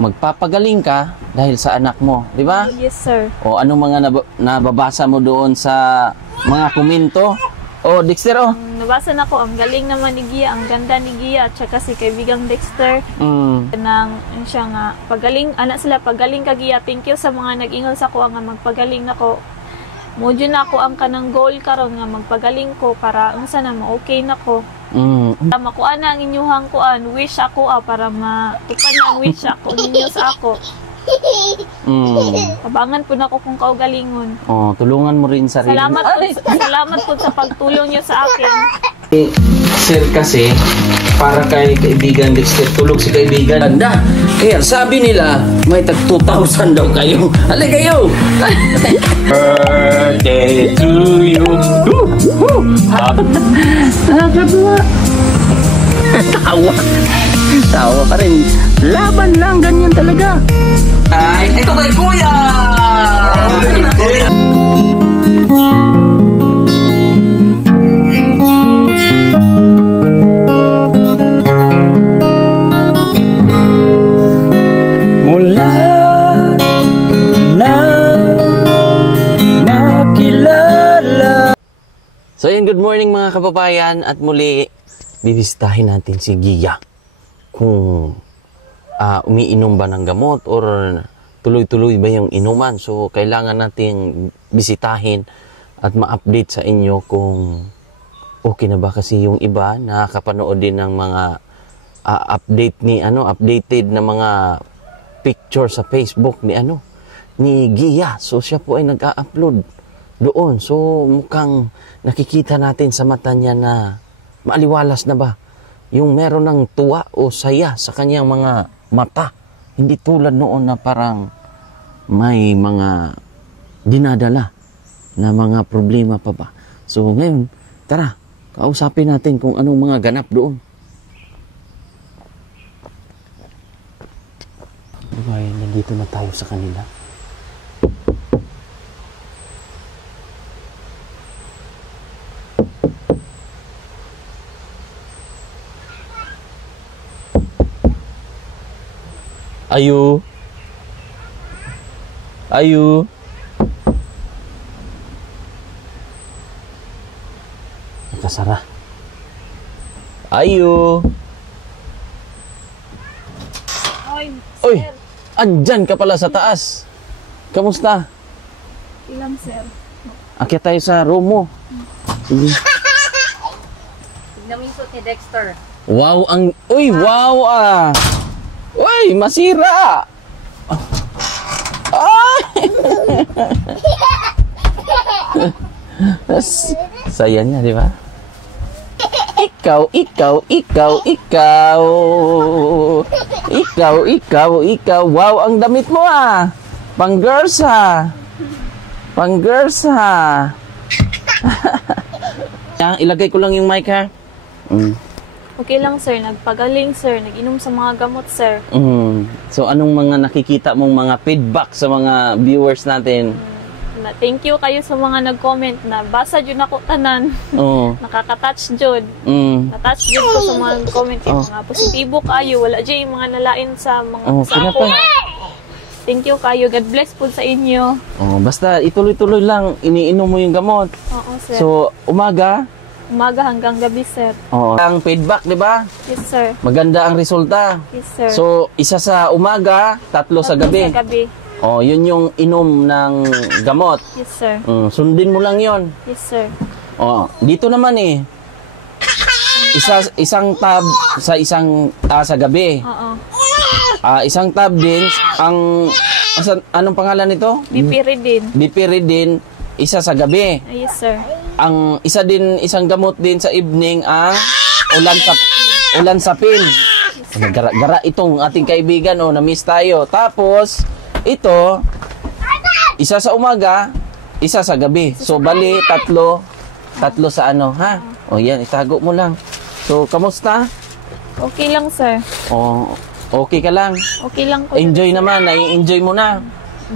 magpapagaling ka dahil sa anak mo, di ba? Yes, sir. O anong mga nababasa mo doon sa mga komento? O Dexter, oh. Nabasa na ko, ang galing naman ni Gia, ang ganda ni Gia, at saka si kaibigang Dexter. Nang siya nga, pagaling, anak sila, pagaling ka Gia. Thank you sa mga nag-ingal sa ko, nga magpagaling na ko. Mudyo na ako ang kanang goal karon nga magpagaling ko para unsa na ma-okay na ko. Makuha na ang inyuhang kuan, wish ako para matupad na ang wish ako ninyo sa ako. Abangan po na ko kung kaugalingon. Oh, tulungan mo rin sarili. Salamat po sa pagtulong niyo sa akin. Sir kasi, para kay kaibigan Dexter, tulog si kaibigan. Anda, kaya sabi nila, may tag 2,000 daw kayo. Halika kayo! Birthday to you! Tawa ka rin. Laban lang, ganyan talaga. Ay, ito kay Kuya! Mula na makilala. So yun, good morning mga kababayan. At muli, bibisitahin natin si Gia. Kung umiinom ba ng gamot or tuloy-tuloy ba yung inuman. So, kailangan natin bisitahin at ma-update sa inyo kung okay na ba. Kasi yung iba, nakakapanood din ng mga updated na mga picture sa Facebook ni Gia. So, siya po ay nag-a-upload doon. So, mukhang nakikita natin sa mata niya na maaliwalas na ba yung meron ng tuwa o saya sa kanyang mga mata. Hindi tulad noon na parang may mga dinadala na mga problema pa ba. So ngayon, tara, kausapin natin kung anong mga ganap doon. Diba, nandito na tayo sa kanila. Ayu. Nakasara. Ayu. Oy, andyan ka pala sa taas. Kamusta? Ilang, sir. Akyat tayo sa room mo. Tignan mo yung suit ni Dexter. Wow, wow Uy, masira! Ay! Saya niya, di ba? Ikaw. Wow, ang damit mo Pang-girls Ilagay ko lang yung mic Okay lang, sir. Nagpagaling, sir. Nag-inom sa mga gamot, sir. So, anong mga nakikita mong mga feedback sa mga viewers natin? Thank you kayo sa mga nag-comment na basa dyan ako tanan. Nakaka-touch dyan. Na-touch dyan ko sa mga comment. Mga positibo kayo. Wala dyan yung mga nalain sa mga sa ako. Thank you kayo. God bless po sa inyo. Basta ituloy-tuloy lang. Iniinom mo yung gamot. Oo, sir. So, umaga hanggang gabi, sir. Ang feedback, di ba? Yes, sir. Maganda ang resulta. Yes, sir. So, isa sa umaga, tatlo sa gabi. Yun yung inom ng gamot. Yes, sir. Sundin mo lang yon. Yes, sir. Dito naman isang tab sa sa gabi. Isang tab din anong pangalan nito? Bipiridin, isa sa gabi. Yes, sir. Ang isang gamot din sa evening ang Olanzapine. Gara itong ating kaibigan na-miss tayo. Tapos ito isa sa umaga, isa sa gabi. So bali tatlo sa yan, itago mo lang. So kamusta? Okay lang, sir. Okay ka lang. Okay lang ko. Enjoy naman, nai-enjoy mo na.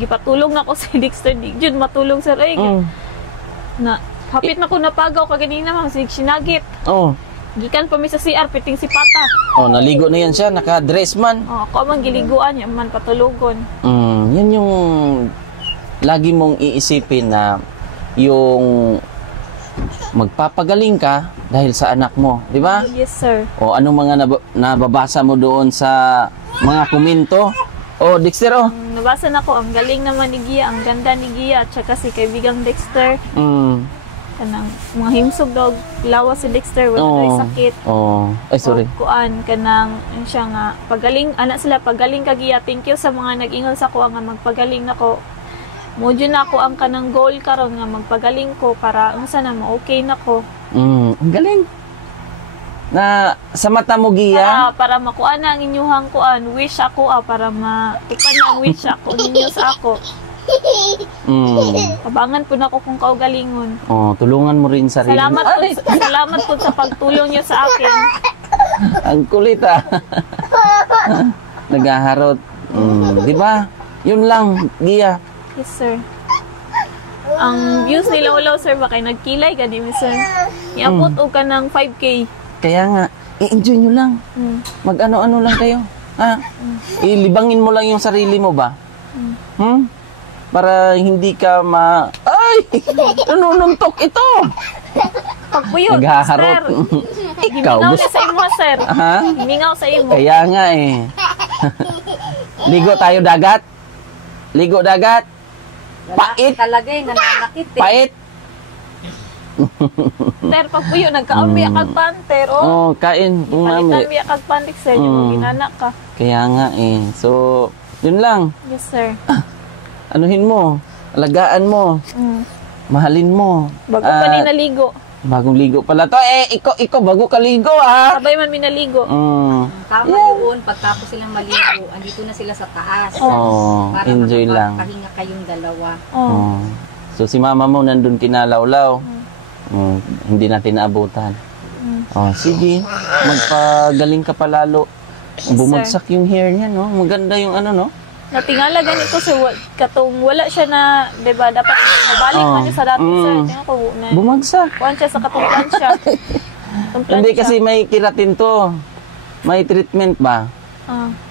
Gipatulong na ko si Dexter. Diyan matulong, sir. Na hapit na ko napagaw kaganina, sinagit. Gikan pa mi sa CR, piting si Pata. Oh, naligo na yan siya, naka-dress man. Oh, ako man giliguan, yan man patulugon. Yan yung lagi mong iisipin na yung magpapagaling ka dahil sa anak mo, di ba? Yes, sir. O anong mga nababasa mo doon sa mga komento? O Dexter, oh. Nabasa na ko, ang galing naman ni Gia, ang ganda ni Gia, at saka si kaibigang Dexter. Kanang mga himsog daw, lawas si Dexter, wala daw sakit. Ay, sorry. O, kuan, kanang, yun siya nga, pagaling, anak sila, pagaling ka Gia, thank you sa mga nag-ingol sa kuha nga magpagaling na ko. Mudyo na ako ang kanang goal karon nga magpagaling ko para unsa na ma-okay na ko. Ang galing. Na sa mata mo Gia, Para makuha na ang inyuhang kuan, wish ako para matupan na ang wish ako ninyo sa ako. Abangan po na ako kung kaugalingon. Tulungan mo rin sarili. Salamat po sa pagtulong niyo sa akin. Ang kulit Naghaharot. Di ba? Yun lang, Gia. Yes, sir. Ang views ni Lolo, sir, baka nagkilay ka din, sir. Iabot o ka ng 5K. Kaya nga, i-enjoy nyo lang. Mag-ano-ano lang kayo. Ilibangin mo lang yung sarili mo ba? Para hindi ka Ay! Nanununtok ito! Pagpuyo, Naghaharot. Ikaw, Himingaw na sa imo, sir. Ha? Himingaw sa imo. Kaya nga Ligo tayo dagat? Ligo dagat? Pait! Talaga nananakit Pait! Sir, pagpuyo, nagkaambiya kag panter, kain. Palitan biya kag pantik, sir. Yung ginana ka. Kaya nga So, yun lang. Yes, sir. Anuhin mo. Alagaan mo. Mahalin mo. Bago pa ni naligo. Bagong ligo pala to. Ikaw bago ka ligo, ha? Sabay man minaligo. Tama yun, pagtapos silang maligo, andito na sila sa taas. Para enjoy lang. Pahinga kayong dalawa. So, si mama mo nandun kinalawlaw. Hindi natin naabutan. Sige. Magpagaling ka palalo. Bumagsak yung hair niya, no? Maganda yung no? Natingala ganito sir, katong wala siya na, 'di ba, dapat mabalik man niya sa dati sir. Tingnan ko na. Bumagsak. Kuan siya sa katong plancha. Hindi kasi may keratin to. May treatment ba?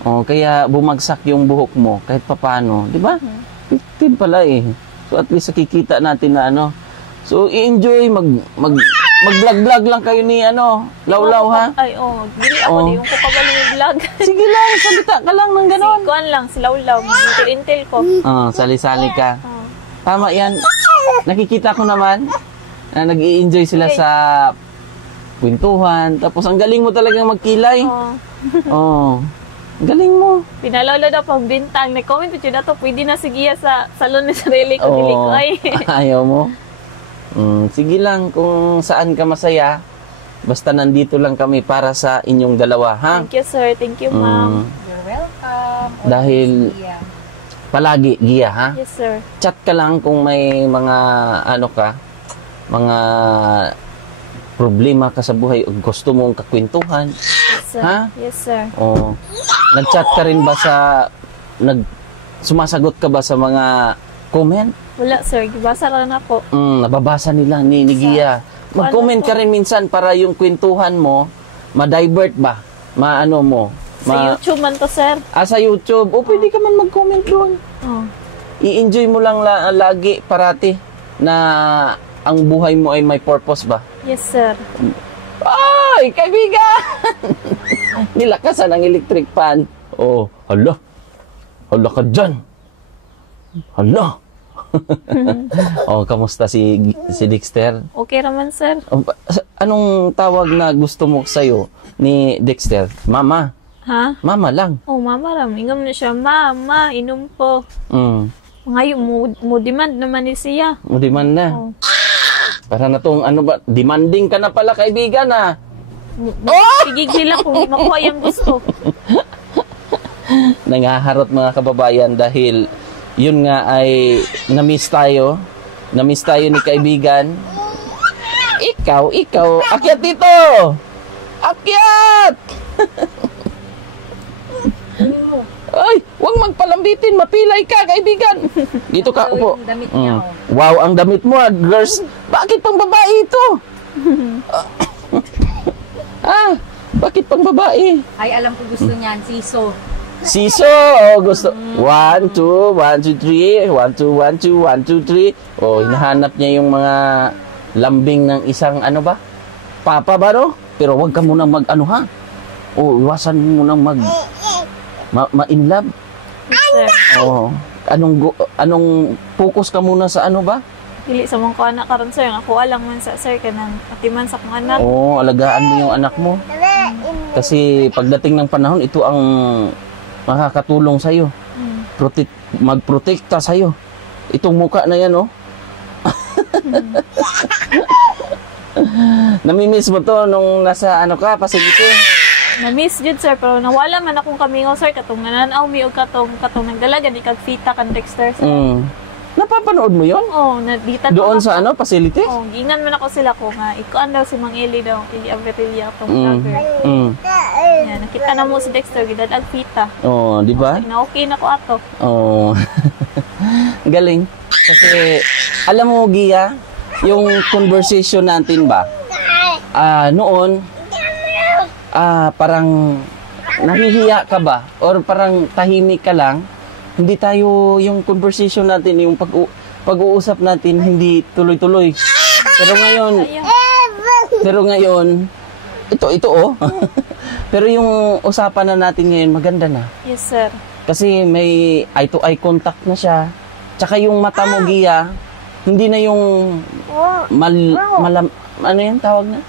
Kaya bumagsak yung buhok mo kahit papaano, 'di ba? 15 pala So at least nakikita natin na So i-enjoy mag-vlog lang kayo ni Lawlaw, ha? Ay, dili ako di yung ko kabaling vlog. Sige lang, salita ka lang ng ganon. Si kuan lang, si Lawlaw, intel ko. Sali-sali ka. Tama yan. Nakikita ko naman na nag-i-enjoy sila sa kwentuhan. Tapos ang galing mo talagang magkilay. Galing mo. Pinalawla daw pang bintang. Nag-comment po na to, pwede na sigiya sa salon ni sarili ko. Dili ko ay. Ayaw mo? Sige lang kung saan ka masaya. Basta nandito lang kami para sa inyong dalawa, ha? Thank you, sir. Thank you, ma'am. You're welcome. Dahil palagi, Gia, ha? Yes, sir. Chat ka lang kung may mga mga problema ka sa buhay o gusto mong kakwentuhan. Yes, sir. Ha? Yes, sir. Nag-chat ka rin ba sumasagot ka ba sa mga comment? Wala, sir. Gibasa lang ako. Nababasa nila ni Gia. Mag-comment ka rin minsan para yung kwentuhan mo ma-divert ba? Mo? Sa YouTube man to, sir. Sa YouTube. Pwede ka man mag-comment doon. I-enjoy mo lang lagi parati na ang buhay mo ay may purpose ba? Yes, sir. Ay, kaibigan! Nilakasan ang electric fan. Hala. Hala ka dyan. Hala. Kamusta si Dexter? Okay naman, sir. Anong tawag na gusto mo sa'yo ni Dexter? Mama. Ha? Mama lang. Mama lang. Ingam na siya. Mama, inom po. Ngayon, mo demand naman ni siya. Mo demand na. Para na tong demanding ka na pala, kaibigan, ha? Sigigil ako kung makuha yung gusto. Nangaharot mga kababayan dahil yun nga ay na-miss tayo ni kaibigan. Ikaw, akyat dito! Akyat! Ay, huwag magpalambitin, mapilay ka, kaibigan. Dito ka, upo. Wow, ang damit mo, girls. Bakit pang babae ito? Bakit pang babae? Ay, alam ko gusto niyan. Siso. Siso! Gusto. 1, 2, 1, 2, 3. 1, 2, 1, 2, 1, 2, 3. Hinahanap niya yung mga lambing ng isang ano ba? Papa ba, no? Pero wag ka munang mag-ano, ha? Iwasan mo munang ma-in love. Yes, sir. Anong focus ka muna sa ano ba? Dili sa mga anak karon sir, ako alang man sa sir kanang atiman sa kong anak. Alagaan mo yung anak mo. Kasi pagdating ng panahon, ito ang makakatulong sa iyo. Magprotekta sa iyo. Itong muka na yan, Namimiss mo to nung nasa pasilito? Na-miss jud sir, pero nawala man akong kamingaw sir katong nananaw mi og katong nagdalaga ni kag fita kan Dexter sir. Napapanood mo yon? Nadita doon sa facility? Gingan man ako sila ko nga ikuan daw si Mang Eli daw, Eli Abrevilla atong vlogger. Yan, nakita na mo si Dexter gidadag fita. Di ba? Okay na ko ato. Galing. Kasi alam mo Gia, yung conversation natin ba? Noon parang nahihiya ka ba? Or parang tahimik ka lang? Hindi tayo, yung conversation natin, yung pag-uusap natin, hindi tuloy-tuloy. Pero ngayon, ito Pero yung usapan na natin ngayon, maganda na. Yes, sir. Kasi may eye-to-eye contact na siya. Tsaka yung mata mo, Gia, hindi na yung ano yung tawag na?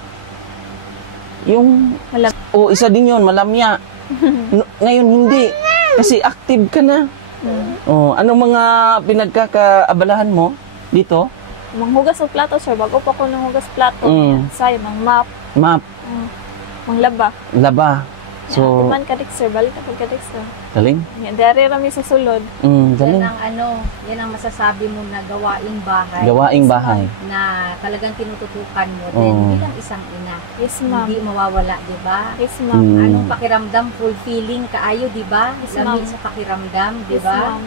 Yung isa din yun, malamya. Ngayon hindi. Kasi active ka na. Anong mga pinagkakaabalahan mo dito? Manghugas ng plato, sir. Bago pa ako nanghugas plato. Say, mang map. Manglaba. Laba. So, man kadik, sir. Balik ako kadik, sir. Galing? Dari rami sa sulod. Galing. Yan ang masasabi mo na gawaing bahay. Gawaing bahay. Na talagang tinututukan mo din bilang isang ina. Yes, ma'am. Hindi mawawala, di ba? Yes, ma'am. Anong pakiramdam? Fulfilling kaayo, di ba? Yes, Lamig sa pakiramdam, di Yes, ba? ma'am.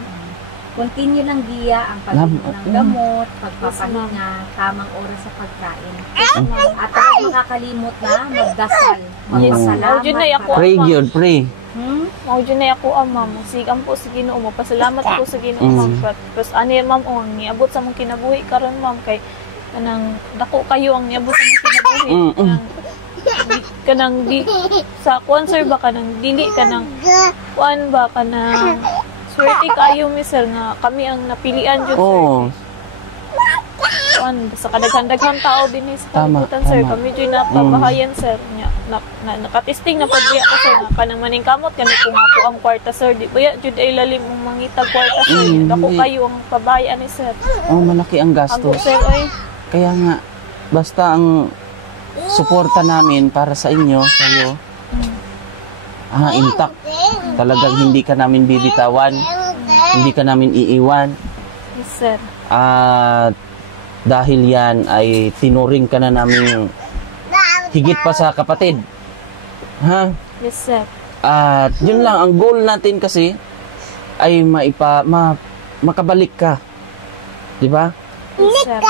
Continue ng Gia ang pag-inom ng gamot, pagpapahinga, tamang oras sa pagkain. At huwag makakalimot na magdasal, magpasalamat. Pray, God, pray. Mao dyan na ako, ma'am. Sigan po sa Ginoo mo. Pasalamat po sa Ginoo, ma'am. Tapos, ma'am, niabot sa mong kinabuhi karon ma'am, kay kanang dako kayo ang niabot sa mong kinabuhi. Kanang di sa kuan sir ba kanang dili kanang kuan ba kanang swerte kayo mi sir nga kami ang napilian jud sir. Kuan sa kadaghan-daghang tao din sa kalibutan sir, kami jud napabahayan sir. Nakatesting na pagbiya ko sir nga kanang maning kamot kani kung ako ang kwarta sir, di ba jud ay lalim ang mangitag kwarta sir. Dako kayo ang pabayan ni sir. Malaki ang gastos. Sir, kaya nga basta ang suporta namin para sa inyo, sa'yo, intact. Talagang hindi ka namin bibitawan, hindi ka namin iiwan. Yes, sir. At dahil yan ay tinuring ka na namin higit pa sa kapatid. Ha? Yes, sir. At yun lang, ang goal natin kasi ay makabalik ka. Di ba? Yes, sir.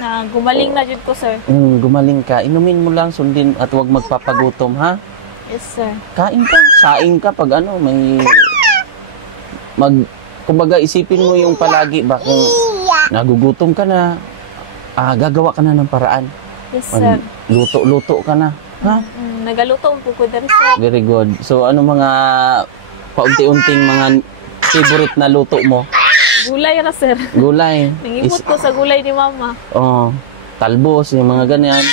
Na gumaling na dyan ko, sir. Gumaling ka. Inumin mo lang, sundin at huwag magpapagutom, ha? Yes, sir. Kain ka. Saing ka pag may... Kumbaga, isipin mo yung palagi ba kung nagugutom ka na, gagawa ka na ng paraan. Yes, sir. Luto-luto ka na, ha? Nagaluto ang puko dari, sir. Very good. So, ano mga paunti-unting mga favorite na luto mo? Gulay na, sir. Gulay. Nangimot ko sa gulay ni mama. Talbos, yung mga ganyan.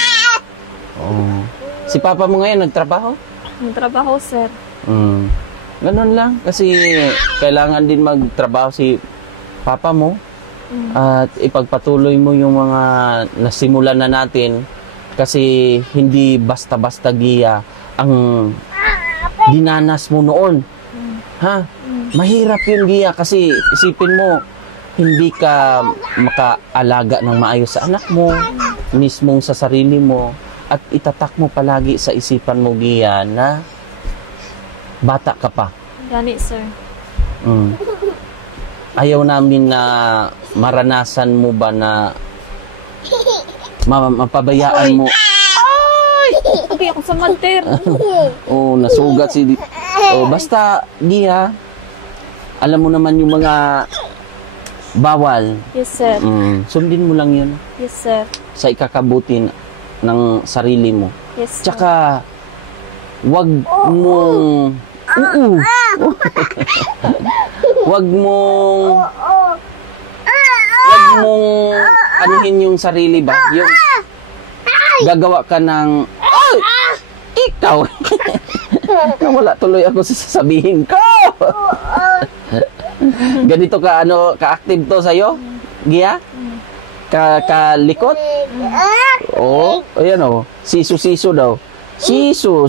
Si papa mo ngayon nagtrabaho? Nagtrabaho, sir. Ganun lang. Kasi kailangan din magtrabaho si papa mo. At ipagpatuloy mo yung mga nasimulan na natin. Kasi hindi basta-basta Gia ang dinanas mo noon. Ha? Mahirap yun, Gia, kasi isipin mo, hindi ka makaalaga ng maayos sa anak mo, mismong sa sarili mo, at itatak mo palagi sa isipan mo, Gia, na bata ka pa. Gani, sir. Ayaw namin na maranasan mo ba na mapabayaan mo. Okay ako, sa mater. Oh, nasugat si... Oh, basta, Gia, alam mo naman yung mga bawal. Yes, sir. Sundin mo lang yun Yes, sir. sa ikakabuti ng sarili mo. Yes, sir. Tsaka, wag mong... wag mong anuhin yung sarili ba? Yung gagawa ka ng ikaw. Wala tuloy ako sa sasabihin ko. Ganito ka ka-active to sa'yo? Gia? Kalikot? Oo. Ayan o. Siso daw. Siso.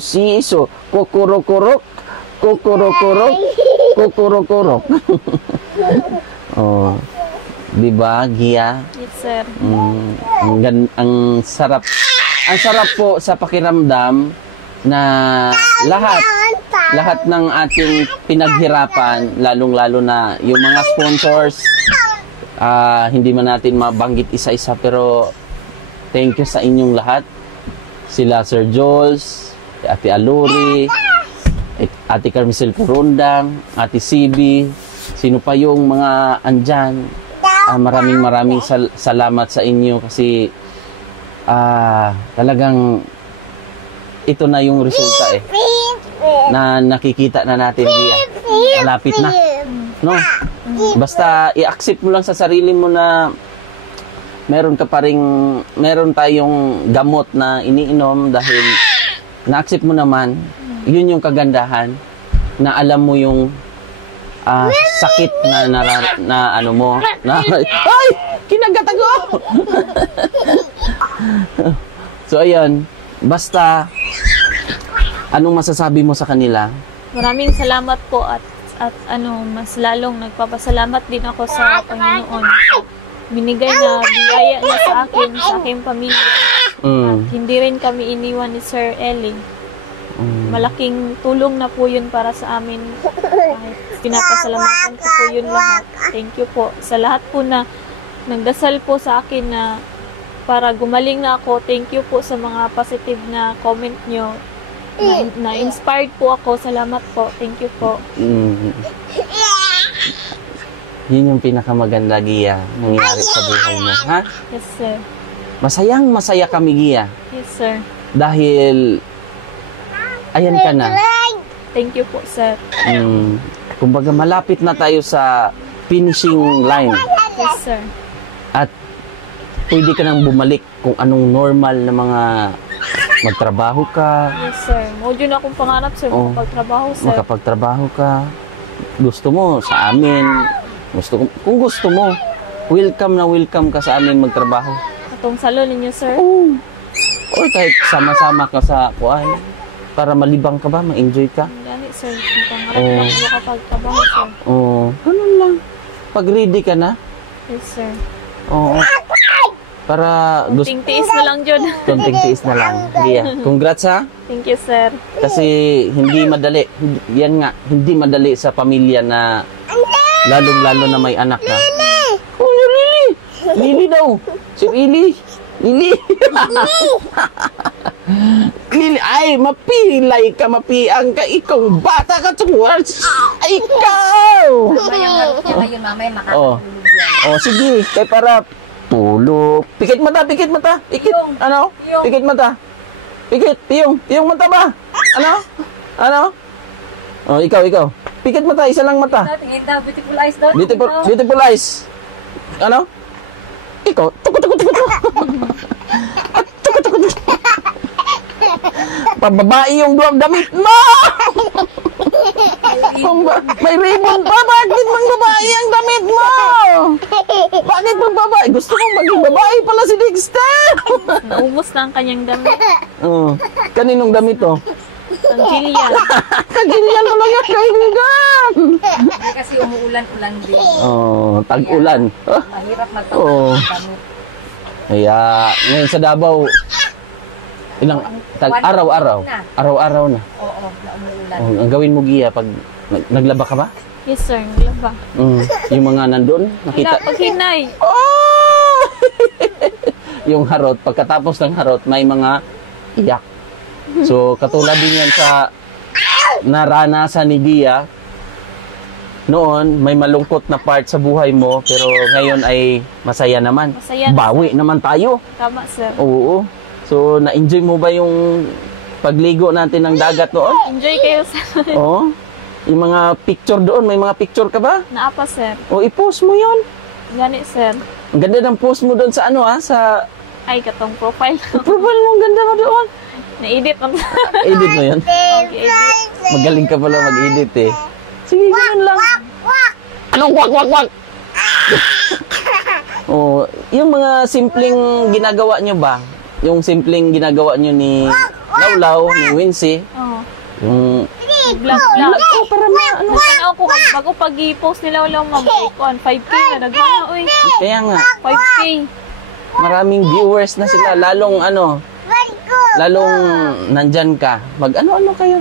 Kukurok. Kukurok. Oh. Diba, Gia? Yes, sir. Ang sarap. Ang sarap po sa pakiramdam na lahat ng ating pinaghirapan, lalong-lalo na yung mga sponsors, hindi man natin mabanggit isa-isa, pero thank you sa inyong lahat. Sila Sir Jules, Ate Aluri, Ate Carmicel Purundang, Ate CB, sino pa yung mga andyan. Maraming salamat sa inyo kasi talagang ito na yung resulta na nakikita na natin, Gia. Malapit na. No? Basta i-accept mo lang sa sarili mo na meron tayong gamot na iniinom dahil na-accept mo naman. Yun yung kagandahan na alam mo yung sakit na ano mo. Ay! Kinagat ako! So, ayan. Basta, anong masasabi mo sa kanila? Maraming salamat po at mas lalong nagpapasalamat din ako sa Panginoon. Binigay na biyaya niya sa akin, sa aking pamilya. At hindi rin kami iniwan ni Sir Eli. Malaking tulong na po yun para sa amin. Pinapasalamatan ko po yun lahat. Thank you po. Sa lahat po na nagdasal po sa akin na para gumaling na ako. Thank you po sa mga positive na comment nyo. Na-inspired po ako. Salamat po. Thank you po. Yun yung pinakamaganda, Gia, nangyari sa buhay mo, ha? Yes, sir. Masaya kami, Gia. Yes, sir. Dahil, ayan ka na. Thank you po, sir. Kumbaga, malapit na tayo sa finishing line. Yes, sir. At pwede ka nang bumalik kung anong normal na mga magtrabaho ka. Yes, sir. Mojo na akong pangarap, sir. Makapagtrabaho, sir. Makapagtrabaho ka. Gusto mo sa amin. Kung gusto mo, welcome ka sa amin magtrabaho. Atong salon ninyo, sir. Oo. Or kahit sama-sama ka sa kuan para malibang ka ba, ma-enjoy ka. Dali, sir. Pangarap na ako makapagtrabaho, sir. Oo. Ganun lang. Pag ready ka na. Yes, sir. Oo. Para Kunting tiis na lang, Jun. Kunting tiis na lang. Gia, congrats ha. Thank you, sir. Kasi hindi madali. Yan nga, hindi madali sa pamilya na lalong-lalo na may anak na. Oh, yung Lily! Lily daw! Si Lily! Lily! Lily! Ay, mapilay ka, mapiang ka. Ikaw, bata ka towards. Ikaw! Mamaya marot niya ngayon, mamaya makakatulog yan. Oh, sige. Kaya para tulog. Pikit mata. Pikit. Ano? Pikit mata. Pikit. Piyong mata ba? Ano? Oh, ikaw. Pikit mata, isa lang mata. Tingin daw, beautiful eyes daw. Beautiful eyes. Ano? Ikaw. Tuko. Pababae yung damit mo! May ribbon pa. Bakit mang babae ang damit mo? Bakit mang babae? Gusto mong maging babae pala si Dexter. Naubos na ang kanyang damit. Kaninong damit to? Ang Jillian. Kagilian talaga, kaibigan. Kasi umuulan-ulan din. Tag-ulan. Mahirap magpapalagay ng damit. Kaya, ngayon sa Davao, ilang araw-araw na. Oo, na umuulan. Ang gawin mo, Gia, pag naglaba ka ba? Yes, sir. Naglaba. Yung mga nandun, nakita. Paghinay. Yung harot, pagkatapos ng harot, may mga iyak. So, katulad din yan sa naranasan ni Gia. Noon, may malungkot na part sa buhay mo, pero ngayon ay masaya naman. Masaya na, Bawi naman tayo. Tama, sir. Oo. So, na-enjoy mo ba yung pagligo natin ng dagat noon? Enjoy kayo, sir. Oo. Yung mga picture doon, may mga picture ka ba? Naapa, sir. O, i-post mo yon. Gani, sir. Ang ganda ng post mo doon sa ano sa Ay, katong profile. profile mo, ang ganda mo doon. Na-edit mo. Edit mo yan. Okay, edit. Magaling ka pala mag-edit eh. Sige, ganun lang. Anong wak? Oh, yung mga simpleng ginagawa nyo ba? Yung simpleng ginagawa nyo ni Lawlaw, ni Wincy, Oo. yung Vlog. oh, para ano. Tanaw ko, bago pag-i-post nila wala mabukon. 5K na naghanga, uy. Kaya nga, 5K. maraming viewers na sila, lalong nandyan ka. Ano kayo?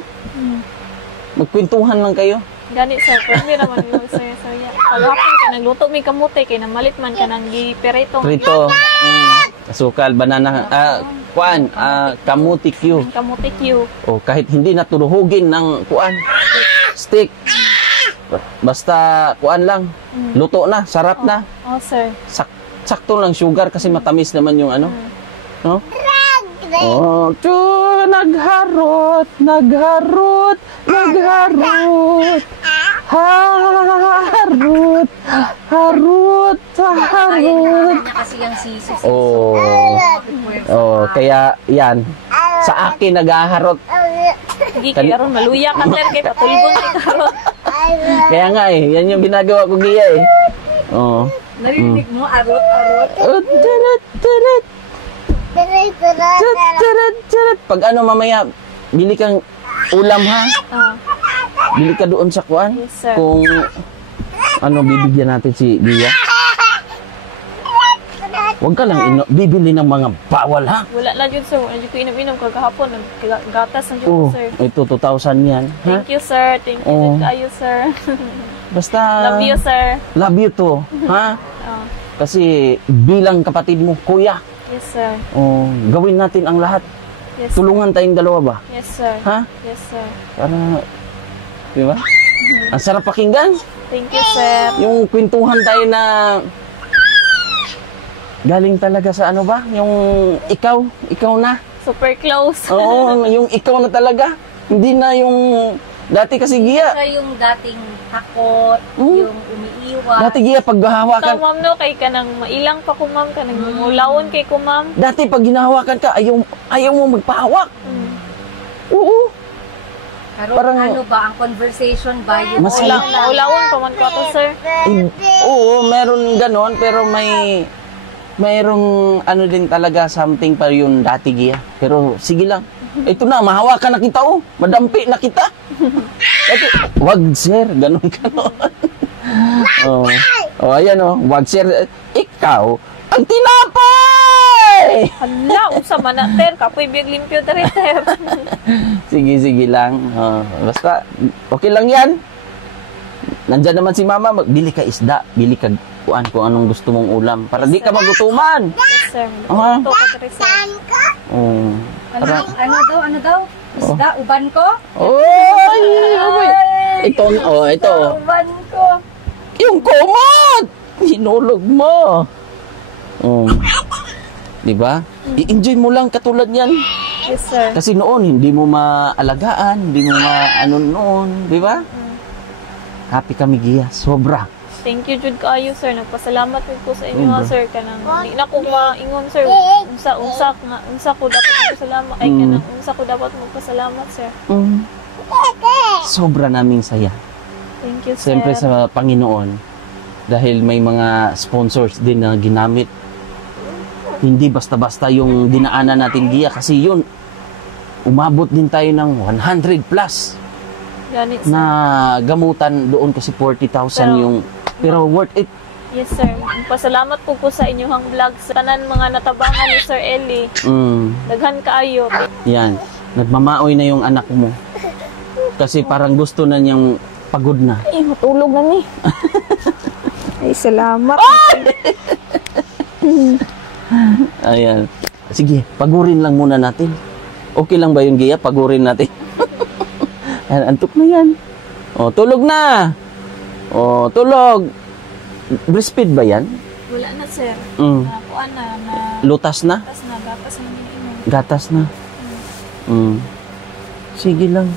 Magkwentuhan lang kayo. Gani, sir. Pwede naman yung saya-saya. Paghapon ka, nagluto may kamote, kay namalit man ka ng giperito. Prito, asukal, banana, kamuti Q. Kamote Q. O kahit hindi naturuhugin ng stick. Basta lang. Luto na, sarap na. Oh, sir. Sakto lang sugar kasi matamis naman yung ano. No? Oh, nagharot. Harut. Ayun na kasi yung sisi. Kaya yan. Sa akin naghaharot. Hindi kaya ron maluya ka, sir. Kay patulbon kay karot. Kaya nga yan yung ginagawa ko Gia eh. Oh. Narinig mo, arot. Pag mamaya, bili kang ulam ha. Bili ka doon sa kuan. Yes, sir. Kung bibigyan natin si Gia. Huwag ka lang bibili ng mga bawal ha. Wala lang yun, sir. Wala yun ko inom-inom kagahapon. Gatas ng yun, sir. Ito 2,000 yan. Ha? Thank you, sir. Thank you kayo, sir. Basta Love you, sir. Love you to. Ha? Kasi bilang kapatid mo, kuya. Yes, sir. Gawin natin ang lahat. Yes, sir. Tulungan tayong dalawa ba? Yes, sir. Ha? Yes, sir. Para, di ba? Ang sarap pakinggan. Thank you, sir. Yung kwentuhan tayo na galing talaga sa ano ba? Yung ikaw na. Super close. Oo, yung ikaw na talaga. Hindi na yung dati kasi Gia. Siya yung dating takot, yung umiiwas. Dati Gia, pag hahawakan. So, ma'am, no, kay ka nang mailang pa ko, ma'am, ka nang mulawon kay ko, ma'am. Dati pag hinahawakan ka, ayaw mo magpahawak. Oo. Pero Parang- ano ba, ang conversation ba yung Mas- Ulawon pa man ko to, sir. Oo, meron ganon, pero mayroong ano din talaga something pa yun dati Gia. Pero sige lang. Ito na, mahawakan na kita Madampi na kita. Ito, wag sir, ganon. Ayan wag sir. Ikaw, ang tinapay! Hala, usa man na, ter. Kapoy biyag limpyo, ter. Sige lang. Basta, okay lang yan. Nandyan naman si mama, bili ka isda, bili ka kung anong gusto mong ulam. Para di ka magutuman. Yes, sir. Aha. Ito ka, ter, sir. Ano daw? Isda, uban ko? Oy! Ito. Uban ko. Yung kumot! Hinulog mo. Diba? I-enjoy mo lang katulad yan. Yes, sir. Kasi noon, hindi mo maalagaan, hindi mo noon. Diba? Happy kami, Gia. Sobra. Thank you, Jude kayo, sir. Nagpasalamat po sa inyo, sir. Kanang, hindi na ko maingon, sir. Unsa ko dapat magpasalamat. Ay, kanang, unsa ko dapat magpasalamat, sir. Sobra naming saya. Thank you, sir. Siyempre sa Panginoon, dahil may mga sponsors din na ginamit. Hindi basta-basta yung dinaanan natin, Gia, kasi yun, umabot din tayo ng 100 plus Ganit, sir. na gamutan doon kasi 40,000 pero worth it. Yes, sir. Pasalamat po sa inyong vlog. Sa tanan mga natabangan ni Sir Eli. Daghan kaayo. Yan. Nagmamaoy na yung anak mo. Kasi parang gusto na niyang pagod na. Ay, matulog na ni. Ay, salamat. Ayan. Sige, pagurin lang muna natin. Okay lang ba yun, Gia? Pagurin natin. Antok na yan. O, tulog na. O, tulog. Breastfeed ba yan? Wala na, sir. Mm. Kuan na. Lutas na? Gatas na. Gatas na minimum. Gatas na. Sige lang.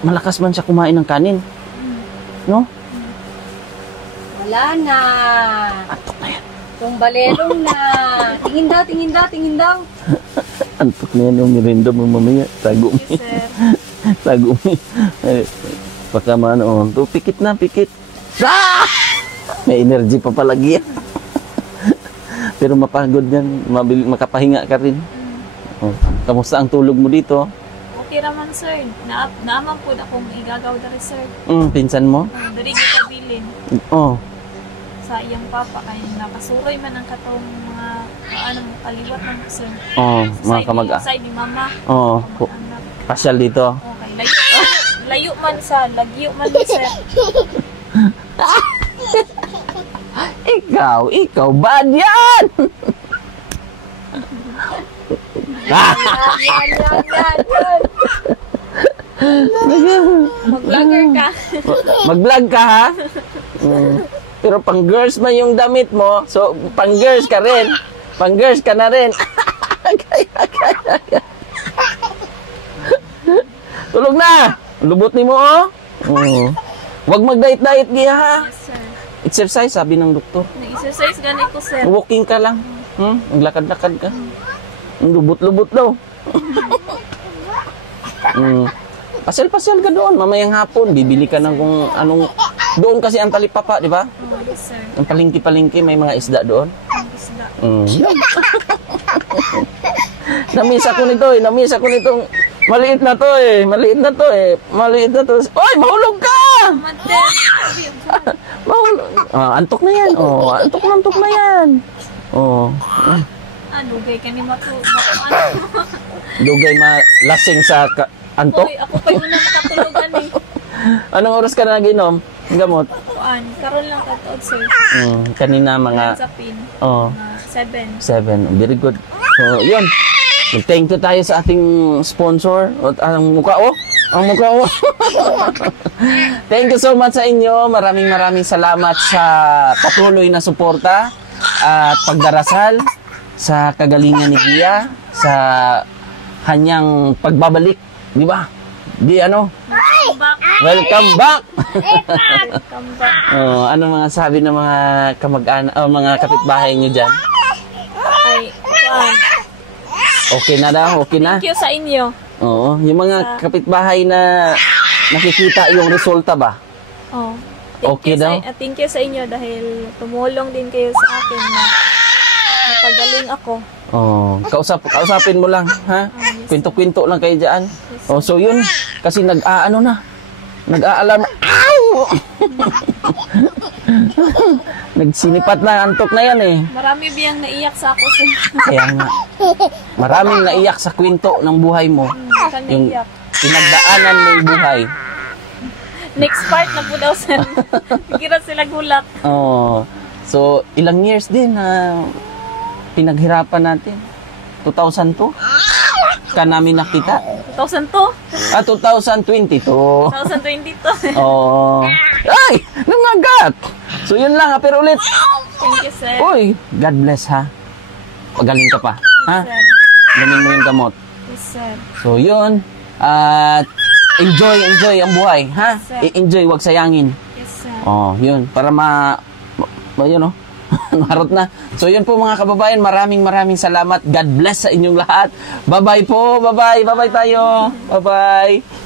Malakas man siya kumain ng kanin. No? Wala na. Antok na yan. Tumbalelong na. Tingin daw, tingin daw, tingin daw. Antok na yan yung merienda mo mamaya. Tago mo. Yes, sir. Tago mo. Baka maano. Oh. Pikit na, pikit. Ah! May energy pa palagi yan. Pero mapagod yan. Makapahinga ka rin. Oh. Kamusta ang tulog mo dito? Okay raman, sir. Naaman po akong igagaw dari, sir. Pinsan mo? Dari kita bilin. Oh. Sa iyang papa kay nakasuroy man ang katong mga kaliwat man, sir. Oh, mga kamag-a. Sa ni mama. Oh. Kamag-anak. Pasyal dito. Okay. Layo man sa, lagyo man, sir. Ikaw, bad yan! Yan. Mag-vlogger ka. Mag-vlog ka, ha? Pero pang girls man yung damit mo, so pang girls ka rin. Pang girls ka na rin. Tulog na! Lubot ni mo, oh. Huwag mag-diet-diet, Gia, ha? Yes, sir. Exercise, sabi ng doktor. Nag-exercise ganit ko, sir. Walking ka lang. Maglakad-lakad ka. Lubot-lubot daw. Pasyal-pasyal ka doon. Mamayang hapon, bibili ka ng kung anong... Doon kasi ang talipapa, di ba? Yes, sir. Ang palingki-palingki, may mga isda doon. Ang isda. Namisa ko nito eh. Namisa ko nitong... Maliit na to eh. Maliit na to eh. Maliit na to. Oy, mahulog ka! Mate. Mahulog. Antok na yan. Oh, antok na yan. Oh. Dugay ka ni Matu. Dugay malasing sa antok. Hoy, ako pa yung nakatulugan eh. Anong oras ka na nag-inom? Gamot? Karon lang katood, sir. Kanina mga... Sa pin. 7. 7. Very good. So, yun. Thank you tayo sa ating sponsor. Ang mukha, oh. Ang mukha, oh. Thank you so much sa inyo. Maraming salamat sa patuloy na suporta at pagdarasal sa kagalingan ni Gia, sa kanyang pagbabalik. Di ba? Welcome back! Welcome back. Ano mga sabi ng mga kamag-anak, mga kapitbahay niyo dyan? Ay, Okay na daw, okay na. thank you sa inyo. Oo, yung mga kapitbahay na nakikita yung resulta ba? Oh. Okay daw? Thank you sa inyo dahil tumulong din kayo sa akin na napagaling ako. Oh, kausapin mo lang, ha? Yes. Kwento-kwento lang kayo dyan. Yes. Oh, so yun, kasi nag-aalarm. Ow! Nagsinipat na, antok na yan eh. Marami biyang naiyak sa ako, sir. Kaya nga, maraming naiyak sa kwento ng buhay mo. Yung Naiyak. pinagdaanan mo yung buhay. Next part na po daw, sir. Higirap sila gulat. Oh, so ilang years din na pinaghirapan natin. 2002 ka namin nakita. 2002? 2022. 2022. Oh. Ay! Nangagat! So yun lang ha, pero ulit. Thank you, sir. Uy, God bless ha. Pagaling ka pa. Ha? Sir. Galing mo yung gamot. Yes, sir. So yun. At enjoy ang buhay. Ha? Yes, sir. I-enjoy, wag sayangin. Yes, sir. Oh, yun. Para yun oh. Marot na. So yun po mga kababayan, maraming salamat. God bless sa inyong lahat. Bye-bye po. Bye-bye. Bye-bye tayo. Bye-bye.